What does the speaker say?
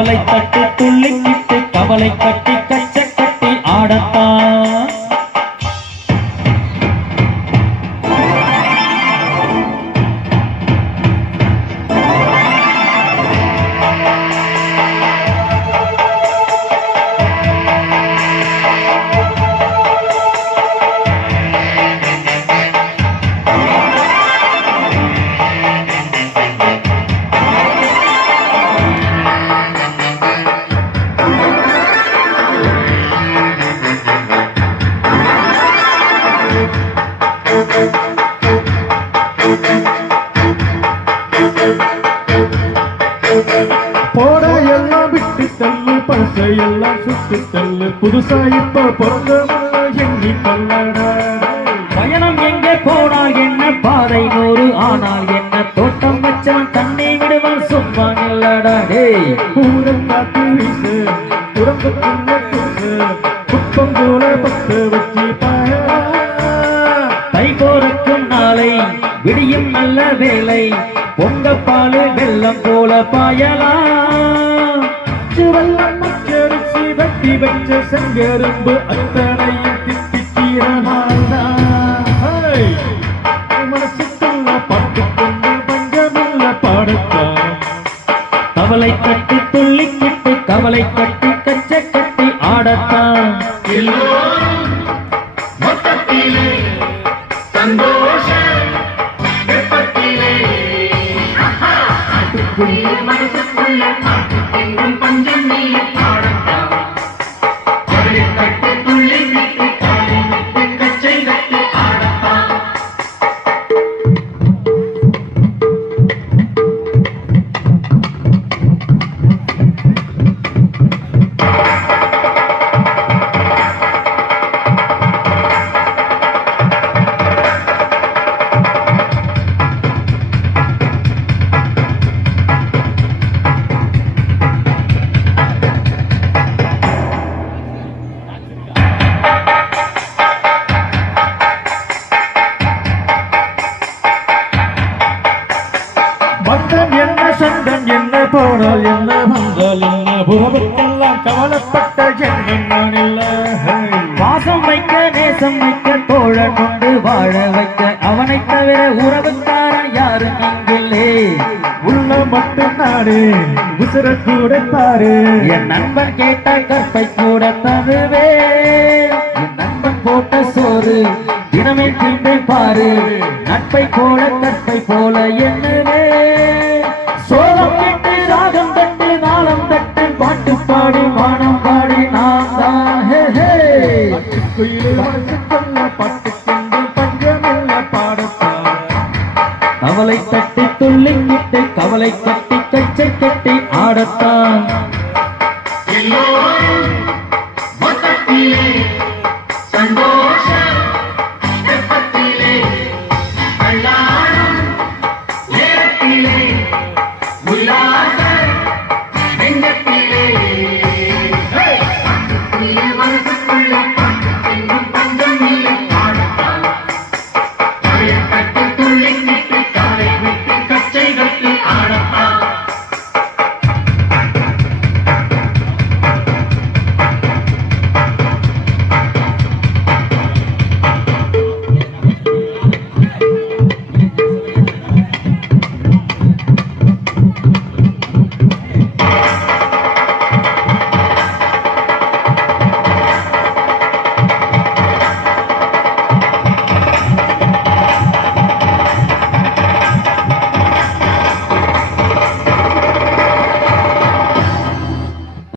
கவலை தட்டி துள்ளிக்கிட்டு கவலை கட்டி கச்ச கட்டி ஆடத்தான் போட எல்லாம் விட்டு தள்ளு பழசையெல்லாம் சுட்டு தள்ளு புதுசா இப்ப பிறந்த எண்ணி கொள்ளடா பயணம் எங்கே போனால் என்ன பாதை 100 ஆனால் என்ன தோட்டம் வச்சவன் தண்ணி விடுவான் சும்மா நில்லடா ஊரம் காத்து வீசு உடம்புக்குள்ள தூசு குப்பம் போல பத்து வச்சு தை போறக்கும் நாளை விடியும் நல்ல வேலை பொங்க பாலு வெள்ளம் போல பாயலாம் வெள்ளம் மச்சரிசி வெட்டி வச்ச செங்கரும்பு அத்தனையும் மனசுக்குள்ள பாட்டுக்கொண்டு பஞ்சமுள்ள பாடத்தான் கவலை கட்டி துள்ளிக்கிட்டு கவலை கட்டி கச்ச கட்டி ஆடத்தான் மனசுக்குள்ள பாட்டுக்கெங்கும் பஞ்சம் நீ பாடத்தான் கவலை கட்டி துள்ளிக்கிட்டு கவலை கட்டி கச்சை கட்டி ஆடத்தான் பந்தம் என்ன சொந்தம் என்ன போனால் என்ன வந்தால் என்ன புறவுக்கெல்லாம் கவலைப்பட்ட ஜென்மம் நான் இல்ல வாசம் வைக்க நேசம் வைக்க தோழன் கொண்டு வாழ வைக்க அவனை தவிர உறவுக்காரன் யாரும் இங்கில்லே உள்ள மட்டும் நாடு உசுர கூட பாரு என் நண்பன் கேட்ட கற்பை கூட தருவே என் நண்பன் போட்ட சோறு தினமே திண்டு பாரு நட்பை போல கற்பை போல என்னவே சோகம் கேட்டு ராகம் தட்டு நாளம் தட்டு பாட்டு பாடி வானம் பாடி நான் தான் மனசுக்குள்ள பாட்டுக்கொண்டு பஞ்சமில்ல பாடத்தான் கவலை தட்டி துள்ளிக்கிட்டு கவலை கட்டி கச்சை கட்டி ஆடத்தான் எல்லோரும்